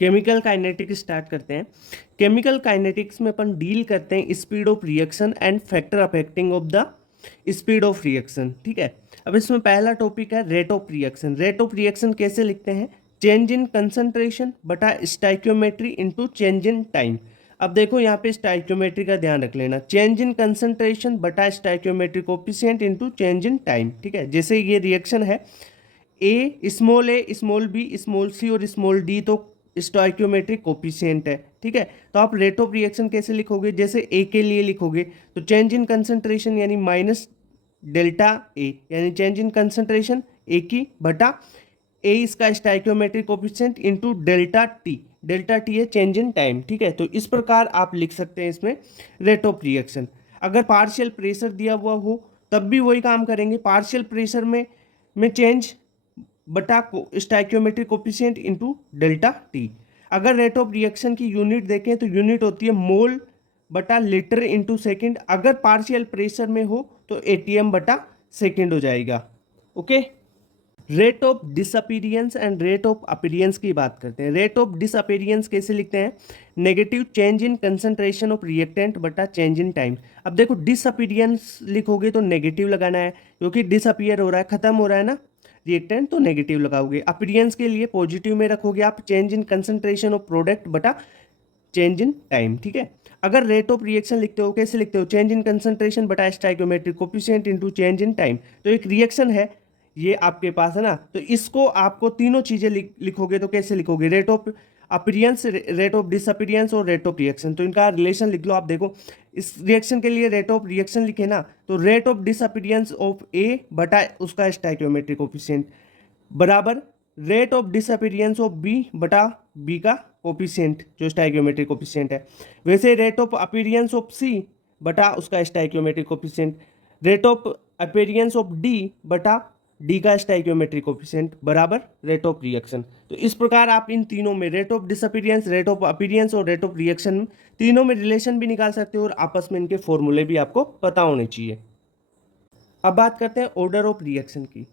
Chemical kinetics start करते हैं। Chemical kinetics में अपन डील करते हैं speed of reaction and factor affecting of the speed of reaction. ठीक है, अब इसमें पहला टॉपिक है rate of reaction. Rate of reaction कैसे लिखते हैं? चेंज इन कंसंट्रेशन बटा stoichiometry into change in time. अब देखो यहाँ पे स्टाइक्योमेट्री का ध्यान रख लेना, चेंज इन कंसंट्रेशन बटा stoichiometry coefficient into change in time. ठीक है, जैसे ये रिएक्शन है ए स्मॉल बी स्मॉल सी और स्मॉल डी, तो स्टोइक्योमेट्रिक कोफिशिएंट है। ठीक है, तो आप रेट ऑफ रिएक्शन कैसे लिखोगे? जैसे ए के लिए लिखोगे तो चेंज इन कंसंट्रेशन यानी माइनस डेल्टा ए, यानी चेंज इन कंसंट्रेशन ए की बटा ए इसका stoichiometric coefficient into delta T. Delta T है चेंज इन टाइम। ठीक है, तो इस प्रकार आप लिख सकते हैं इसमें रेट ऑफ रिएक्शन। अगर पार्शियल प्रेशर दिया हुआ हो तब भी वही काम करेंगे, पार्शियल प्रेशर में चेंज बटा stoichiometric coefficient into delta t. अगर रेट ऑफ रिएक्शन की यूनिट देखें तो यूनिट होती है मोल बटा लीटर इनटू सेकंड। अगर पार्शियल प्रेशर में हो तो एटीएम बटा सेकंड हो जाएगा। Okay, rate of disappearance and rate of appearance की बात करते हैं। रेट ऑफ डिसअपीरियंस कैसे लिखते हैं? Negative change in concentration of reactant बटा चेंज इन टाइम। अब देखो डिसअपीरियंस लिखोगे तो नेगेटिव लगाना है, क्योंकि डिसअपीयर हो रहा है, खत्म हो रहा है ना रिएक्टेंट, तो नेगेटिव लगाओगे। अपीरियंस के लिए पॉजिटिव में रखोगे आप change in concentration of product बटा चेंज इन टाइम। ठीक है, अगर रेट ऑफ रिएक्शन लिखते हो कैसे लिखते हो? चेंज इन कंसंट्रेशन बटा stoichiometric coefficient into change in time. तो एक रिएक्शन है ये आपके पास है ना, तो इसको आपको तीनों चीजें लिखोगे तो कैसे लिखोगे? Rate of appearance, rate of disappearance और रेट ऑफ रिएक्शन, तो इनका रिलेशन लिख लो। आप देखो इस रिएक्शन के लिए रेट ऑफ रिएक्शन लिखे ना, तो rate of disappearance of A बटा उसका स्टाइक्योमेट्रिक कोफिशिएंट बराबर rate of disappearance of B बटा बी का कोफिशिएंट जो स्टाइक्योमेट्रिक कोफिशिएंट है। वैसे rate of appearance of C बटा उसका stoichiometric coefficient, rate of appearance of D बटा डी का स्टाइक्योमेट्रिक कोफिशिएंट बराबर रेट ऑफ रिएक्शन। तो इस प्रकार आप इन तीनों में rate of disappearance, rate of appearance और रेट ऑफ रिएक्शन तीनों में रिलेशन भी निकाल सकते हो और आपस में इनके फॉर्मूले भी आपको पता होने चाहिए। अब बात करते हैं ऑर्डर ऑफ रिएक्शन की।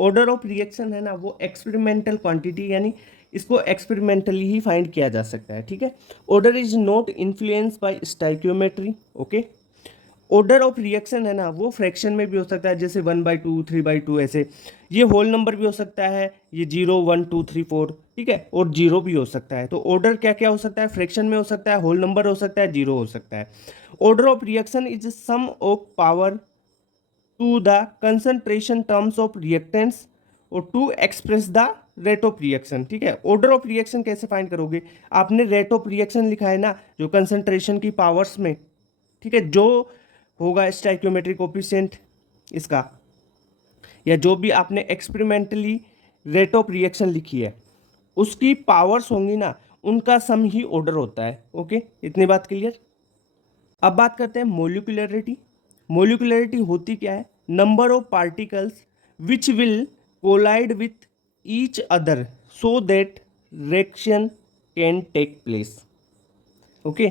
ऑर्डर ऑफ रिएक्शन है ना, वो एक्सपेरिमेंटल क्वांटिटी, यानी इसको एक्सपेरिमेंटली ही फाइंड किया जा सकता है। ठीक है, order is not influence by stoichiometry. Okay, order of reaction है ना, वो फ्रैक्शन में भी हो सकता है, जैसे 1/2 3/2 ऐसे। ये होल नंबर भी हो सकता है, ये 0 1 2 3 4। ठीक है, और जीरो भी हो सकता है। तो ऑर्डर क्या क्या हो सकता है? फ्रैक्शन में हो सकता है, होल नंबर हो सकता है, जीरो हो सकता है। Order of reaction is sum of power to the concentration terms of reactants और to express the rate of reaction. ठीक है, ऑर्डर ऑफ रिएक्शन कैसे फाइंड करोगे? आपने रेट ऑफ रिएक्शन लिखा है ना, जो कंसंट्रेशन की पावर्स में, ठीक है, जो होगा स्टाइक्योमेट्रिक कोफिशिएंट इसका, या जो भी आपने एक्सपेरिमेंटली रेट ऑफ रिएक्शन लिखी है उसकी पावर्स होंगी ना, उनका सम ही ऑर्डर होता है। ओके, इतनी बात क्लियर। अब बात करते हैं मोलिकुलरिटी। मोलिकुलरिटी होती क्या है? Number of particles which will collide with each other so that reaction can take place. Okay,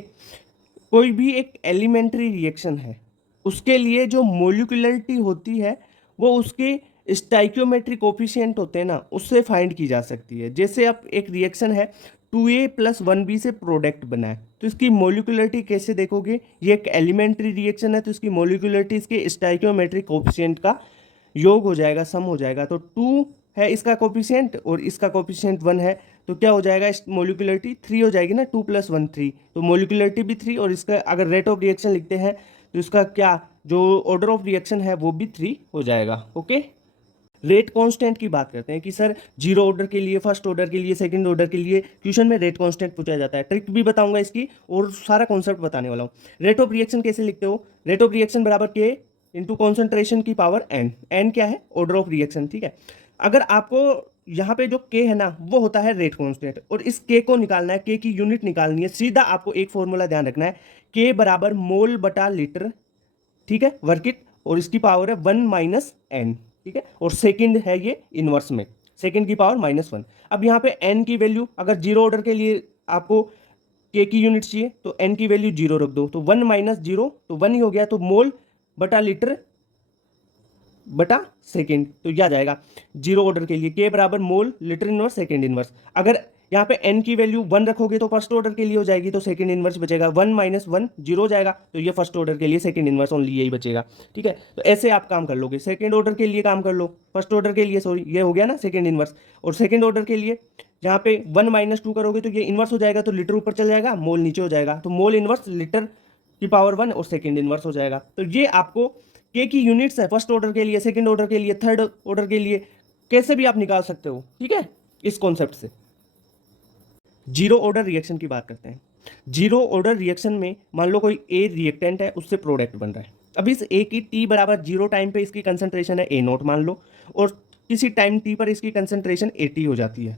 कोई भी एक एलिमेंट्री रिएक्शन है, उसके लिए जो मोलिकुलरिटी होती है वो उसके स्टाइक्योमेट्रिक कोफिशिएंट होते हैं ना, उससे फाइंड की जा सकती है। जैसे अब एक रिएक्शन है 2A + 1B से प्रोडक्ट बना है, तो इसकी मोलिकुलरिटी कैसे देखोगे? ये एक एलिमेंट्री रिएक्शन है, तो इसकी मोलिकुलरिटी इसके स्टाइक्योमेट्रिक कोफिशिएंट का योग हो जाएगा, सम हो जाएगा। तो 2 है इसका कोफिशिएंट और इसका कोफिशिएंट 1 है, तो क्या हो जाएगा? मोलिकुलरिटी 3 हो जाएगी ना, 2 + 1 3, तो मोलिकुलरिटी भी 3। और इसका अगर रेट ऑफ रिएक्शन लिखते हैं तो इसका क्या जो ऑर्डर ऑफ रिएक्शन है वो भी 3 हो जाएगा। ओके, रेट कांस्टेंट की बात करते हैं कि सर जीरो ऑर्डर के लिए, फर्स्ट ऑर्डर के लिए, सेकंड ऑर्डर के लिए क्वेश्चन में रेट कांस्टेंट पूछा जाता है। ट्रिक भी बताऊंगा इसकी और सारा कॉन्सेप्ट बताने वाला हूँ। रेट ऑफ रिएक्शन कैसे लिखते हो? रेट ऑफ रिएक्शन बराबर के इंटू कॉन्सेंट्रेशन की पावर एन। एन क्या है? Order of reaction. ठीक है, अगर आपको यहाँ पे जो के है ना, वो होता है रेट कांस्टेंट, और इस के को निकालना है, के की यूनिट निकालनी है। सीधा आपको एक फॉर्मूला ध्यान रखना है, के बराबर मोल बटा लीटर। ठीक है, वर्क इट, और इसकी पावर है 1 - n। ठीक है, और सेकंड है ये इनवर्स में, सेकंड की पावर -1। अब यहाँ पे n की वैल्यू, अगर जीरो ऑर्डर के लिए आपको k की यूनिट चाहिए तो n की वैल्यू 0 रख दो, तो 1 - 0 तो 1 ही हो गया, तो मोल बटा लीटर बटा सेकंड, तो यह आ जाएगा जीरो ऑर्डर के लिए k बराबर mole litre inverse second inverse. अगर यहाँ पे n की वैल्यू 1 रखोगे तो फर्स्ट ऑर्डर के लिए हो जाएगी, तो सेकंड इनवर्स बचेगा। 1 माइनस 1 जीरो हो जाएगा, तो ये फर्स्ट ऑर्डर के लिए सेकंड इनवर्स ओनली यही बचेगा। ठीक है, तो ऐसे आप काम कर लोगे। सेकंड ऑर्डर के लिए काम कर लो, फर्स्ट ऑर्डर के लिए सॉरी, ये हो गया ना सेकंड इनवर्स। और सेकंड ऑर्डर के लिए जहाँ पे 1 माइनस 2 करोगे तो ये इनवर्स हो जाएगा, तो लीटर ऊपर चल जाएगा, मोल नीचे हो जाएगा, तो मोल इनवर्स लीटर की पावर 1 और सेकंड इनवर्स हो जाएगा। तो ये आपको के की यूनिट्स है, फर्स्ट ऑर्डर के लिए, सेकंड ऑर्डर के लिए, थर्ड ऑर्डर के लिए, कैसे भी आप निकाल सकते हो। ठीक है, इस कॉन्सेप्ट से। जीरो ऑर्डर रिएक्शन की बात करते हैं। जीरो ऑर्डर रिएक्शन में मान लो कोई ए रिएक्टेंट है, उससे प्रोडक्ट बन रहा है। अब इस ए की टी बराबर जीरो टाइम पे इसकी कंसंट्रेशन है ए नोट मान लो, और किसी टाइम टी पर इसकी कंसंट्रेशन ए टी हो जाती है।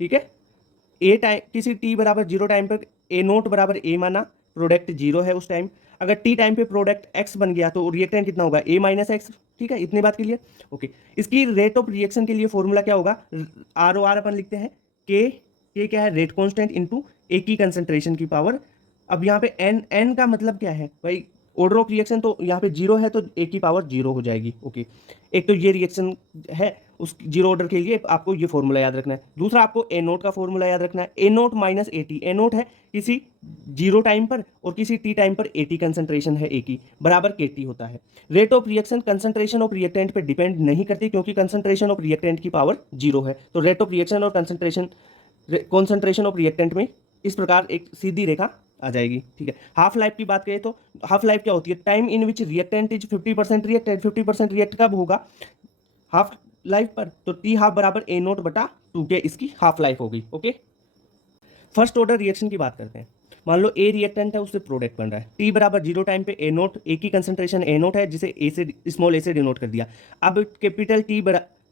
ठीक है, ए टाइम किसी टी बराबर जीरो टाइम पर ए नोट बराबर ए माना, प्रोडक्ट जीरो है उस टाइम। अगर टी टाइम पे प्रोडक्ट एक्स बन गया तो रिएक्टेंट कितना होगा, ए माइनस एक्स। ठीक है, इतनी बात क्लियर। ओके, इसकी रेट ऑफ रिएक्शन के लिए फॉर्मूला क्या होगा, आर ओ आर अपन लिखते हैं, के क्या है, रेट कांस्टेंट इनटू ए की कंसंट्रेशन की पावर। अब यहाँ पे एन, एन का मतलब क्या है भाई, ऑर्डर ऑफ रिएक्शन तो यहाँ पे जीरो है, तो ए की पावर जीरो हो जाएगी। ओके, एक तो ये रिएक्शन है, उस जीरो ऑर्डर के लिए आपको ये फॉर्मूला याद रखना है। दूसरा आपको ए नोट का फॉर्मूला याद रखना है, A naught minus A t. A naught है किसी जीरो टाइम पर और किसी टी टाइम पर ए टी कंसंट्रेशन है ए की, बराबर के टी होता है। Rate of reaction concentration of reactant पे डिपेंड नहीं करती, क्योंकि कंसंट्रेशन ऑफ रिएक्टेंट की पावर जीरो है। तो रेट ऑफ रिएक्शन और कंसंट्रेशन ऑफ रिएक्टेंट में इस प्रकार एक सीधी रेखा आ जाएगी। ठीक है, हाफ लाइफ की बात करें तो हाफ लाइफ क्या होती है, time in which reactant is 50% reacted. 50% react कब होगा, हाफ लाइफ पर, तो टी हाफ बराबर ए नोट बटा 2 के इसकी हाफ लाइफ होगी। ओके, फर्स्ट ऑर्डर रिएक्शन की बात करते हैं। मान लो ए रिएक्टेंट है, उससे प्रोडक्ट बन रहा है, टी बराबर जीरो टाइम पे ए नोट, ए की कंसंट्रेशन ए नोट है, जिसे ए से स्मॉल ए से डिनोट कर दिया। अब कैपिटल टी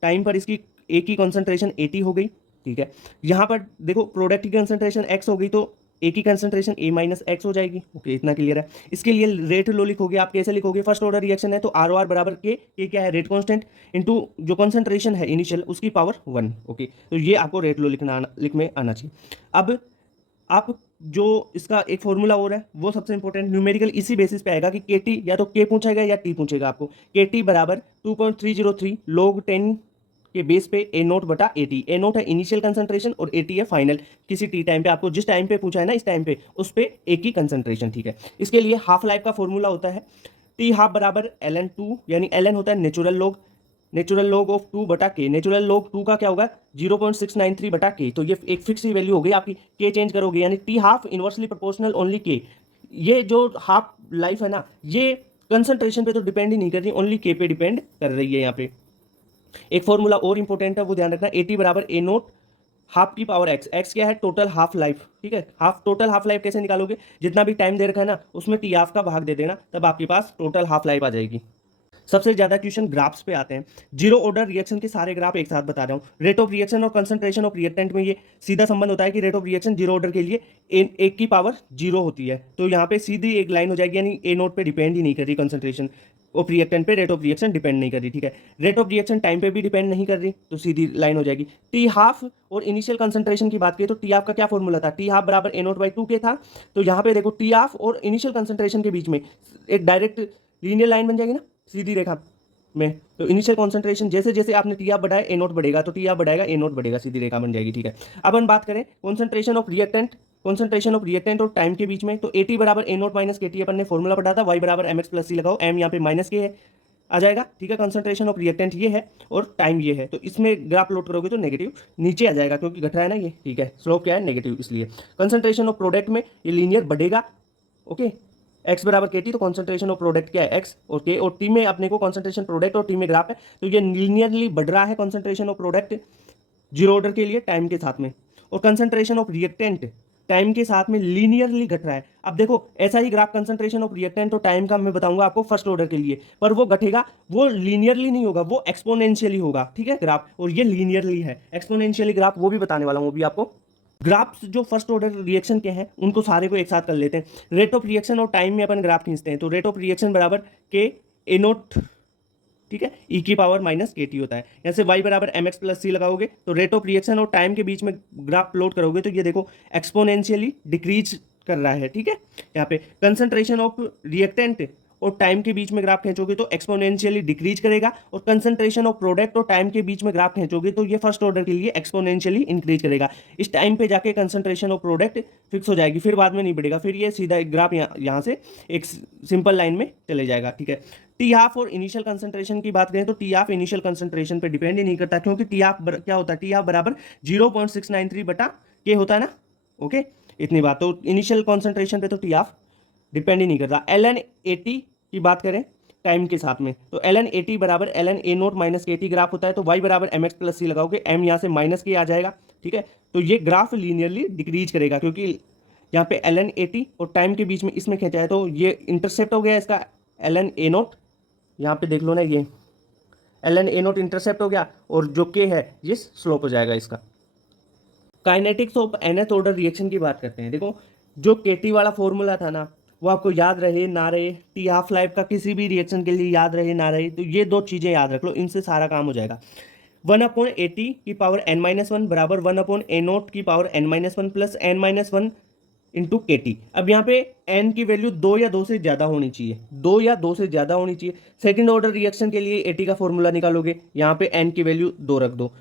टाइम पर इसकी ए की कंसंट्रेशन 80 हो गई। ठीक है, यहाँ पर देखो प्रोडक्ट की कंसंट्रेशन एक्स हो गई, तो ए की कंसंट्रेशन ए माइनस एक्स हो जाएगी। ओके, इतना क्लियर है। इसके लिए रेट लो लिखोगे, आप कैसे लिखोगे, फर्स्ट ऑर्डर रिएक्शन है तो आर ओ आर बराबर के क्या है, रेट कांस्टेंट इनटू जो कंसंट्रेशन है इनिशियल उसकी पावर 1। ओके, तो ये आपको रेट लो लिख में आना चाहिए। अब आप जो इसका एक फॉर्मूला और है वो सबसे इंपॉर्टेंट, न्यूमेरिकल इसी बेसिस पे आएगा कि के टी या तो के पूछेगा या टी पूछेगा आपको। के टी बराबर 2.303 log 10 के बेस पे ए नोट बटा ए टी। ए नोट है इनिशियल कंसंट्रेशन और ए टी है फाइनल, किसी टी टाइम पे आपको जिस टाइम पे पूछा है ना, इस टाइम पे उस पे ए की कंसंट्रेशन। ठीक है, इसके लिए हाफ लाइफ का फॉर्मूला होता है टी हाफ बराबर एल एन टू, यानी एल एन होता है नेचुरल लॉग ऑफ 2 बटा के। नेचुरल लॉग 2 का क्या होगा, 0.693 बटा के। तो ये एक फिक्स ही वैल्यू हो गई आपकी, के चेंज करोगे यानी T half inversely proportional only के। ये जो हाफ लाइफ है ना, ये कंसंट्रेशन पे तो डिपेंड ही नहीं कर रही, ओनली के पे डिपेंड कर रही है। यहाँ पे एक फॉर्मूला और इंपॉर्टेंट है, वो ध्यान रखना, ए टी बराबर ए नोट हाफ की पावर एक्स। एक्स क्या है, टोटल हाफ लाइफ। ठीक है, टोटल हाफ लाइफ कैसे निकालोगे, जितना भी टाइम दे रखा है ना उसमें टी हाफ का भाग दे देना, तब आपके पास टोटल हाफ लाइफ आ जाएगी। सबसे ज्यादा क्वेश्चन ग्राफ्स पे आते हैं। जीरो ऑर्डर रिएक्शन के सारे ग्राफ एक साथ बता रहा हूँ। रेट ऑफ रिएक्शन और कंसंट्रेशन ऑफ रिएक्टेंट में ये सीधा संबंध होता है कि rate of reaction zero order के लिए एक की पावर जीरो होती है, तो यहाँ पे सीधी एक लाइन हो जाएगी, यानी ए नोट पे डिपेंड ही नहीं कर रही कंसंट्रेशन ऑफ रिएक्टेंट पे, रेट ऑफ रिएक्शन डिपेंड नहीं कर रही। ठीक है, रेट ऑफ रिएक्शन टाइम पे भी डिपेंड नहीं कर रही, तो सीधी लाइन हो जाएगी। टी हाफ और इनिशियल कंसंट्रेशन की बात करें तो टी हाफ का क्या फॉर्मूला था, टी हाफ बराबर ए नोट बाई 2 के था। तो यहाँ पे देखो टी हाफ और इनिशियल कंसंट्रेशन के बीच में एक डायरेक्ट लीनियर लाइन बन जाएगी ना, सीधी रेखा में। तो इनिशियल कॉन्सेंट्रेशन जैसे जैसे आपने टी आप बढ़ाया ए नोट बढ़ेगा, तो टी आप बढ़ाएगा ए नोट बढ़ेगा, सीधी रेखा बन जाएगी। ठीक है, अब हम बात करें कॉन्सेंट्रेशन ऑफ रिएक्टेंट और टाइम के बीच में, तो ए टी बराबर ए नोट माइनस के टी अपन ने फॉर्मूला पढ़ा था, वाई बराबर एम एक्स प्लस सी लगाओ, एम यहाँ पे माइनस के है आ जाएगा। ठीक है, कंसंट्रेशन ऑफ रिएक्टेंट ये है और टाइम ये है, तो इसमें ग्राफ प्लॉट करोगे तो नेगेटिव नीचे आ जाएगा, क्योंकि घट रहा है ना ये। ठीक है, स्लोप क्या है, नेगेटिव, इसलिए कंसंट्रेशन ऑफ प्रोडक्ट में ये लीनियर बढ़ेगा। ओके, एक्स बराबर के टी, तो कॉन्सेंट्रेशन ऑफ प्रोडक्ट क्या है एक्स, और के और टी में अपने को कॉन्सेंट्रेशन प्रोडक्ट और टी में ग्राफ है, तो ये लीनियरली बढ़ रहा है concentration of product zero order के लिए टाइम के साथ में, और कंसंट्रेशन ऑफ रिएक्टेंट टाइम के साथ में लीनियरली घट रहा है। अब देखो ऐसा ही ग्राफ कंसंट्रेशन ऑफ रिएक्टेंट और टाइम का मैं बताऊंगा आपको फर्स्ट ऑर्डर के लिए, पर वो घटेगा, वो लीनियरली नहीं होगा, वो एक्सपोनेंशियली होगा। ठीक है ग्राफ, और ये लीनियरली है, एक्सपोनेंशियली ग्राफ वो भी बताने वाला हूँ वो भी आपको। ग्राफ्स जो फर्स्ट ऑर्डर रिएक्शन के हैं उनको सारे को एक साथ कर लेते हैं। रेट ऑफ रिएक्शन और टाइम में अपन ग्राफ खींचते हैं, तो रेट ऑफ रिएक्शन बराबर के ए नोट, ठीक है, ई की पावर माइनस के टी होता है। यहाँ से वाई बराबर एम एक्स प्लस सी लगाओगे, तो रेट ऑफ रिएक्शन और टाइम के बीच में ग्राफ प्लॉट करोगे तो ये देखो एक्सपोनेंशियली डिक्रीज कर रहा है। ठीक है, यहाँ पे कंसंट्रेशन ऑफ रिएक्टेंट और टाइम के बीच में ग्राफ खींचोगे तो एक्सपोनेंशियली डिक्रीज करेगा, और कंसंट्रेशन ऑफ प्रोडक्ट और टाइम के बीच में ग्राफ खींचोगे तो ये फर्स्ट ऑर्डर के लिए एक्सपोनेंशियली इंक्रीज करेगा। इस टाइम पे जाके कंसंट्रेशन ऑफ प्रोडक्ट फिक्स हो जाएगी, फिर बाद में नहीं बढ़ेगा, फिर ये सीधा एक ग्राफ यहाँ से एक सिंपल लाइन में चले जाएगा। ठीक है, टी हाफ और इनिशियल कंसंट्रेशन की बात करें तो टी हाफ इनिशियल कंसंट्रेशन पे डिपेंड ही नहीं करता, क्योंकि टी हाफ क्या होता है, टी हाफ बराबर 0.693 बटा के होता है ना। ओके, इतनी बात। तो इनिशियल कॉन्सेंट्रेशन पे तो टी हाफ डिपेंड ही नहीं करता। ln80 की बात करें टाइम के साथ में तो ln80 बराबर ln ए नोट माइनस के टी ग्राफ होता है, तो y बराबर mx प्लस सी लगाओगे, m यहाँ से माइनस के आ जाएगा। ठीक है, तो ये ग्राफ लीनियरली डिक्रीज करेगा, क्योंकि यहाँ पे ln80 और टाइम के बीच में इसमें खींचा है, तो ये इंटरसेप्ट हो गया इसका ln ए नोट, यहाँ पे देख लो ना, ये ln ए नोट इंटरसेप्ट हो गया, और जो के है ये स्लोप हो जाएगा इसका। Kinetics of nth order reaction की बात करते हैं। देखो, जो केटी वाला फॉर्मूला था ना, वो आपको याद रहे ना रहे, टी हाफ लाइफ का किसी भी रिएक्शन के लिए याद रहे ना रहे, तो ये दो चीज़ें याद रख लो, इनसे सारा काम हो जाएगा। 1/80 की पावर n-1 बराबर 1/a0 की power n-1 plus n-1 into के टी। अब यहाँ पे n की वैल्यू 2 या 2 से ज़्यादा होनी चाहिए, 2 या 2 से ज़्यादा होनी चाहिए। सेकंड ऑर्डर रिएक्शन के लिए एटी का फॉर्मूला निकालोगे, यहाँ पे n की वैल्यू 2 रख दो,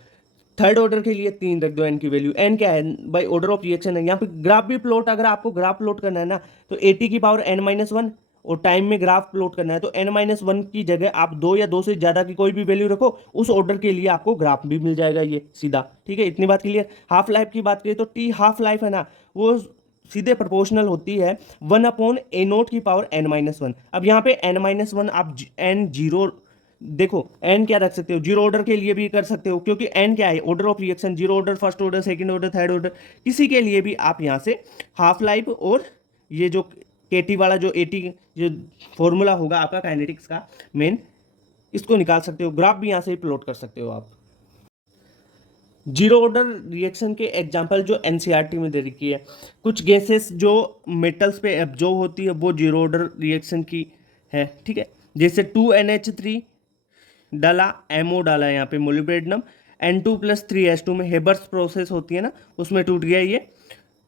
थर्ड ऑर्डर के लिए 3 रख दो, n की वैल्यू। n क्या है भाई, ऑर्डर ऑफ रिएक्शन है। यहाँ पे ग्राफ भी प्लॉट, अगर आपको ग्राफ प्लॉट करना है ना, तो 80 की पावर n-1 और टाइम में ग्राफ प्लॉट करना है, तो n-1 की जगह आप 2 या 2 से ज़्यादा की कोई भी वैल्यू रखो, उस ऑर्डर के लिए आपको ग्राफ भी मिल जाएगा ये सीधा। ठीक है, इतनी बात क्लियर। हाफ लाइफ की बात करें तो टी हाफ लाइफ है ना, वो सीधे प्रोपोर्शनल होती है 1/a0 की पावर n-1। अब यहाँ पे n-1 आप n0 देखो, n क्या रख सकते हो, जीरो ऑर्डर के लिए भी कर सकते हो, क्योंकि n क्या है, order of reaction, zero order, first order, second order, third order, किसी के लिए भी आप यहाँ से हाफ लाइफ और ये जो केटी वाला जो 80 जो फॉर्मूला होगा आपका काइनेटिक्स का मेन, इसको निकाल सकते हो। ग्राफ भी यहाँ से प्लॉट कर सकते हो आप। जीरो ऑर्डर रिएक्शन के एग्जांपल जो एनसीईआरटी में दे रखी है, कुछ गैसेस जो मेटल्स पे एब्जॉर्ब होती है वो जीरो ऑर्डर रिएक्शन की है। ठीक है, जैसे 2NH3 डाला, एमओ डाला है यहाँ पे मोलिब्डेनम, N2+3H2 में हेबर्स प्रोसेस होती है ना, उसमें टूट गया ये,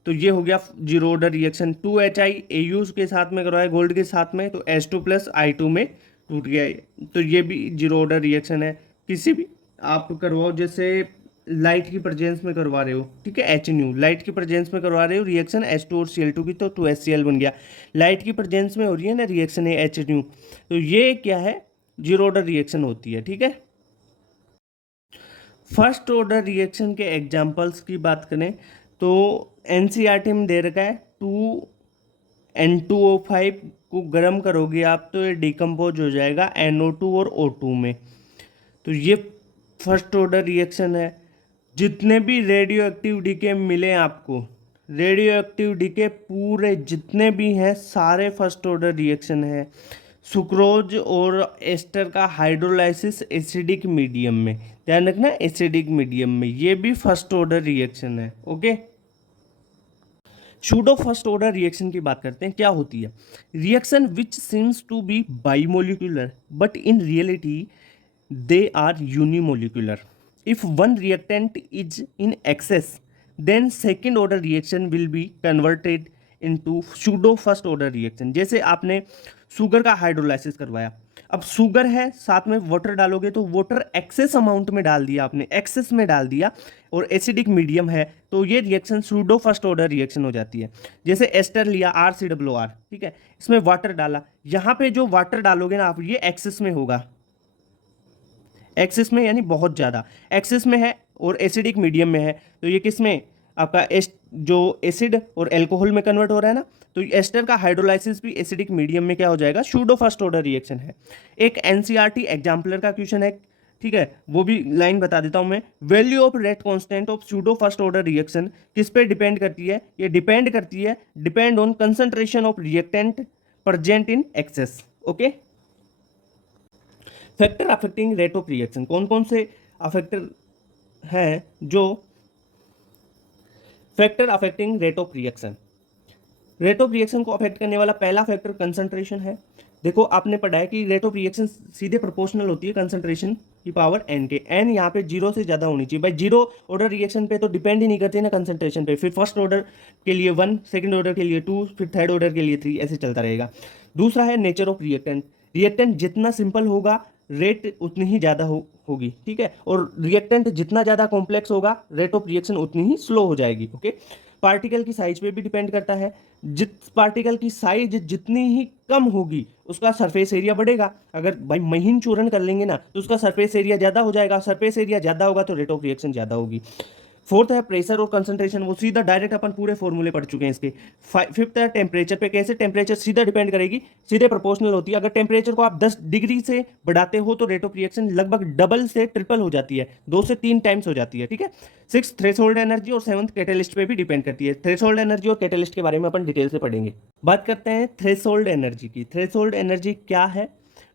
तो ये हो गया zero order reaction. 2HI AU के साथ में करवाया गोल्ड के साथ में, तो H2+I2 में टूट गया ये, तो ये भी जीरो ऑर्डर रिएक्शन है। किसी भी आप करवाओ, जैसे लाइट की प्रेजेंस में करवा रहे हो, ठीक है, HNu लाइट की प्रेजेंस में करवा रहे हो रिएक्शन H2 और Cl2 की, तो 2HCl बन गया। लाइट की प्रेजेंस में हो रही है ना रिएक्शन है HNu, तो ये क्या है, जीरो ऑर्डर रिएक्शन होती है। ठीक है, फर्स्ट ऑर्डर रिएक्शन के एग्जांपल्स की बात करें तो एनसीईआरटी में दे रखा है 2N2O5 को गर्म करोगे आप तो ये डिकम्पोज हो जाएगा NO2 और O2 में, तो ये फर्स्ट ऑर्डर रिएक्शन है। जितने भी रेडियो एक्टिव डीके मिले आपको, रेडियो एक्टिव डीके पूरे जितने भी हैं सारे फर्स्ट ऑर्डर रिएक्शन है। सुक्रोज और एस्टर का हाइड्रोलाइसिस एसिडिक मीडियम में, ध्यान रखना एसिडिक मीडियम में, ये भी फर्स्ट ऑर्डर रिएक्शन है। Okay, pseudo first order reaction की बात करते हैं। क्या होती है, reaction which seems to be bimolecular but in reality they are unimolecular. If one reactant is in excess, then second order reaction will be converted into pseudo first order reaction। जैसे आपने sugar का hydrolysis करवाया, अब sugar है साथ में water डालोगे, तो वाटर एक्सेस अमाउंट में डाल दिया आपने, एक्सेस में डाल दिया, और एसिडिक मीडियम है, तो ये reaction pseudo first order reaction हो जाती है। जैसे एस्टर लिया RCOR, ठीक है, इसमें वाटर डाला, यहाँ पे जो वाटर डालोगे ना आप, ये एक्सेस में होगा, एक्सेस में यानी बहुत ज़्यादा एक्सेस में है, और एसिडिक मीडियम में है, तो ये किस में आपका जो एसिड और एल्कोहल में कन्वर्ट हो रहा है ना, तो एस्टर का हाइड्रोलाइसिस भी एसिडिक मीडियम में क्या हो जाएगा, सूडो फर्स्ट ऑर्डर रिएक्शन है। एक एनसीईआरटी एग्जाम्पलर का क्वेश्चन है, ठीक है, वो भी लाइन बता देता हूं मैं। Value of rate constant of pseudo first order reaction किस पे डिपेंड करती है, ये डिपेंड करती है, depend on concentration of reactant present in excess. Okay, factor affecting rate of reaction, कौन कौन से अफेक्टर हैं जो factor affecting rate of reaction, rate of reaction को अफेक्ट करने वाला पहला फैक्टर कंसंट्रेशन है। देखो आपने पढ़ा है कि रेट ऑफ रिएक्शन सीधे प्रोपोर्शनल होती है कंसंट्रेशन की पावर n के, n यहाँ पे 0 से ज़्यादा होनी चाहिए भाई। जीरो ऑर्डर रिएक्शन पे तो डिपेंड ही नहीं करती ना कंसंट्रेशन पे, फिर फर्स्ट ऑर्डर के लिए 1, सेकंड ऑर्डर के लिए 2, फिर थर्ड ऑर्डर के लिए 3, ऐसे चलता रहेगा। दूसरा है नेचर ऑफ रिएक्टेंट, रिएक्टेंट जितना सिंपल होगा रेट उतनी ही ज़्यादा होगी, ठीक है, और रिएक्टेंट जितना ज़्यादा कॉम्प्लेक्स होगा रेट ऑफ रिएक्शन उतनी ही स्लो हो जाएगी। ओके, पार्टिकल की साइज पे भी डिपेंड करता है, पार्टिकल की साइज जितनी ही कम होगी उसका सरफेस एरिया बढ़ेगा। अगर भाई महीन चूर्ण कर लेंगे ना तो उसका सरफेस एरिया ज़्यादा हो जाएगा, सरफेस एरिया ज़्यादा होगा तो रेट ऑफ रिएक्शन ज़्यादा होगी। फोर्थ है प्रेशर और कंसंट्रेशन, वो सीधा डायरेक्ट अपन पूरे फॉर्मूले पढ़ चुके हैं इसके। फिफ्थ है टेम्परेचर पे, कैसे टेम्परेचर सीधा डिपेंड करेगी, सीधे प्रोपोर्शनल होती है। अगर टेम्परेचर को आप 10 डिग्री से बढ़ाते हो तो रेट ऑफ रिएक्शन लगभग डबल से ट्रिपल हो जाती है, 2 से 3 टाइम्स हो जाती है, ठीक है। सिक्स थ्रेशोल्ड एनर्जी, और सेवंथ कैटेलिस्ट पे भी डिपेंड करती है। थ्रेशोल्ड एनर्जी और कैटेलिस्ट के बारे में अपन डिटेल से पढ़ेंगे। बात करते हैं थ्रेशोल्ड एनर्जी की। थ्रेशोल्ड एनर्जी क्या है?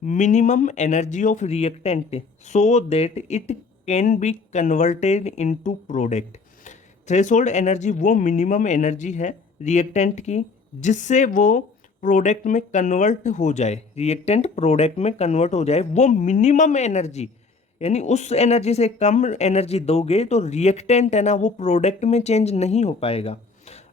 Minimum energy of reactant so that it can be converted into product. Threshold energy वो मिनिमम एनर्जी है रिएक्टेंट की जिससे वो प्रोडक्ट में कन्वर्ट हो जाए, रिएक्टेंट प्रोडक्ट में कन्वर्ट हो जाए, वो मिनिमम एनर्जी, यानी उस एनर्जी से कम एनर्जी दोगे तो रिएक्टेंट है ना वो प्रोडक्ट में चेंज नहीं हो पाएगा।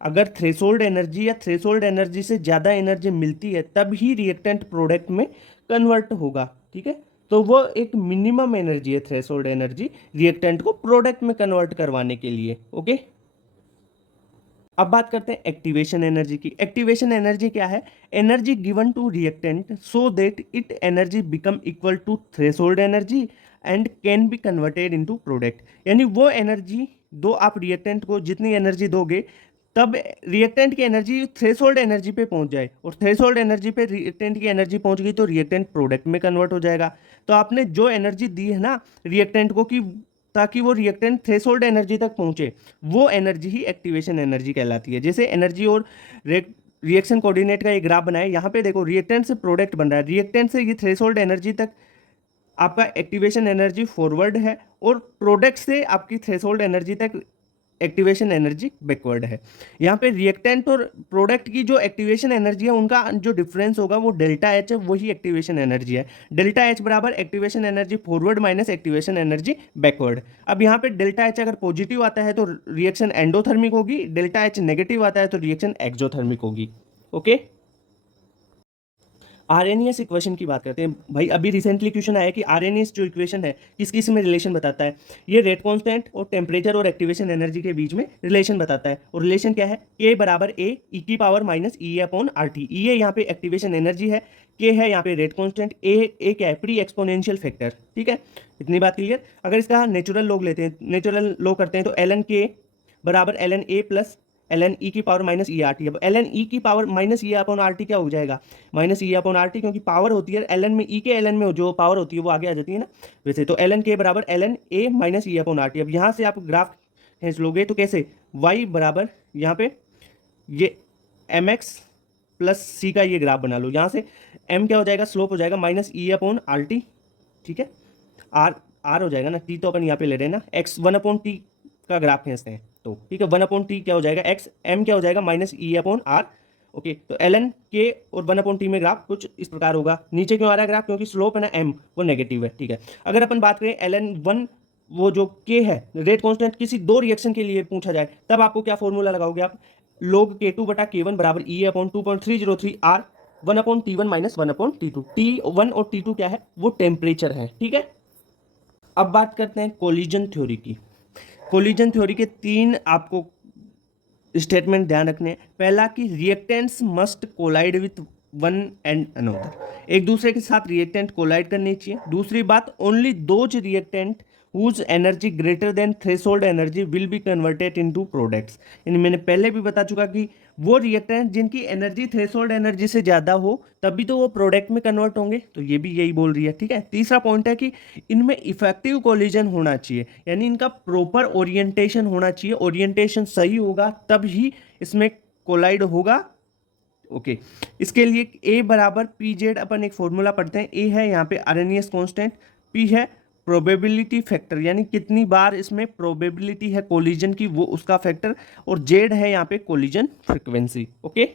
अगर थ्रेशोल्ड एनर्जी या थ्रेशोल्ड एनर्जी से ज़्यादा एनर्जी मिलती है तब ही रिएक्टेंट प्रोडक्ट में कन्वर्ट होगा, ठीक है। तो वो एक मिनिमम एनर्जी है थ्रेशोल्ड एनर्जी रिएक्टेंट को प्रोडक्ट में कन्वर्ट करवाने के लिए। ओके, अब बात करते हैं एक्टिवेशन एनर्जी की। एक्टिवेशन एनर्जी क्या है? Energy given to reactant so that it energy become equal to threshold energy and can be converted into product. यानी वो एनर्जी दो आप रिएक्टेंट को, जितनी एनर्जी दोगे तब रिएक्टेंट की एनर्जी थ्रेशोल्ड एनर्जी पे पहुंच जाए, और थ्रेशोल्ड एनर्जी पे रिएक्टेंट की एनर्जी पहुंच गई तो रिएक्टेंट प्रोडक्ट में कन्वर्ट हो जाएगा। तो आपने जो एनर्जी दी है ना रिएक्टेंट को कि ताकि वो रिएक्टेंट थ्रेशोल्ड एनर्जी तक पहुंचे, वो एनर्जी ही एक्टिवेशन एनर्जी कहलाती है। जैसे एनर्जी और रिएक्शन कोऑर्डिनेट का एक ग्राफ बनाए, यहाँ पे देखो रिएक्टेंट से प्रोडक्ट बन रहा है, रिएक्टेंट से ये थ्रेशोल्ड एनर्जी तक आपका एक्टिवेशन एनर्जी फॉरवर्ड है, और प्रोडक्ट से आपकी थ्रेशोल्ड एनर्जी तक एक्टिवेशन एनर्जी बैकवर्ड है। यहाँ पे रिएक्टेंट और प्रोडक्ट की जो एक्टिवेशन एनर्जी है उनका जो डिफरेंस होगा वो डेल्टा एच है, वही एक्टिवेशन एनर्जी है। डेल्टा एच बराबर activation energy forward minus activation energy backward. अब यहाँ पे डेल्टा एच अगर पॉजिटिव आता है तो रिएक्शन एंडोथर्मिक होगी, डेल्टा एच नेगेटिव आता है तो रिएक्शन एक्सोथर्मिक होगी। ओके, आरएनएस इक्वेशन की बात करते हैं भाई। अभी रिसेंटली क्वेश्चन आया कि आरएनएस जो इक्वेशन है किस किस में रिलेशन बताता है? ये रेट कांस्टेंट और टेम्परेचर और एक्टिवेशन एनर्जी के बीच में रिलेशन बताता है। और रिलेशन क्या है? के बराबर ए ई की power minus E upon R T. E A यहाँ पे एक्टिवेशन एनर्जी है, के है यहाँ पे रेट कांस्टेंट, ए क्या है? प्री एक्सपोनेंशियल फैक्टर, ठीक है। इतनी बात क्लियर। अगर इसका नेचुरल लॉग लेते हैं, नेचुरल लॉग करते हैं तो एल एन के बराबर L N A plus L N e की power minus E R T. अब एल एन ई की power minus E upon R T क्या हो जाएगा? Minus E upon R T, क्योंकि पावर होती है एल एन में, ई के एल एन में जो पावर होती है वो आगे आ जाती है ना वैसे। तो एल एन के बराबर L N A minus E upon R T. अब यहाँ से आप ग्राफ खींच लोगे तो कैसे? वाई बराबर यहाँ पे ये एम एक्स प्लस सी का ये ग्राफ बना लो। यहाँ से एम क्या हो जाएगा? स्लोप हो जाएगा minus E upon R T, ठीक है। आर आर हो जाएगा ना, टी तो अपन यहाँ पे ले रहे हैं ना, एक्स वन अपॉन टी का ग्राफ खींचते हैं तो ठीक है। वन अपॉन टी क्या हो जाएगा? एक्स, एम क्या हो जाएगा? Minus E upon R. Okay, तो एल एन के और वन अपॉन टी में ग्राफ कुछ इस प्रकार होगा। नीचे क्यों आ रहा है ग्राफ? क्योंकि स्लोप है ना एम वो नेगेटिव है, ठीक है। अगर अपन बात करें एल एन वन, वो जो के है रेट कांस्टेंट, किसी दो रिएक्शन के लिए पूछा जाए तब आपको क्या फॉर्मूला लगाओगे आप? log के टू बटा के वन बराबर E upon 2.303 R one upon T one minus one upon T two. T one और टी टू क्या है? वो टेम्परेचर है, ठीक है। अब बात करते हैं कोलिजन थ्योरी की। कोलिजन थ्योरी के तीन आपको स्टेटमेंट ध्यान रखने हैं। पहला कि reactants must collide with one and another, एक दूसरे के साथ रिएक्टेंट कोलाइड करनी चाहिए। दूसरी बात, only those reactant whose energy greater than threshold energy will be converted into products. यानी मैंने पहले भी बता चुका कि वो रिएक्टेंट जिनकी एनर्जी थ्रेशोल्ड एनर्जी से ज़्यादा हो तभी तो वो प्रोडक्ट में कन्वर्ट होंगे, तो ये भी यही बोल रही है, ठीक है। तीसरा पॉइंट है कि इनमें इफेक्टिव कोलिजन होना चाहिए, यानी इनका प्रॉपर ओरिएंटेशन होना चाहिए। ओरिएंटेशन सही होगा तब ही इसमें कोलाइड होगा। ओके, इसके लिए ए बराबर पी जेड अपन एक फॉर्मूला पढ़ते हैं। ए है यहाँ पे आरएनएस कांस्टेंट, पी है प्रोबेबिलिटी फैक्टर, यानी कितनी बार इसमें प्रोबेबिलिटी है कोलिजन की वो उसका फैक्टर, और जेड है यहाँ पे कोलिजन फ्रीक्वेंसी। ओके,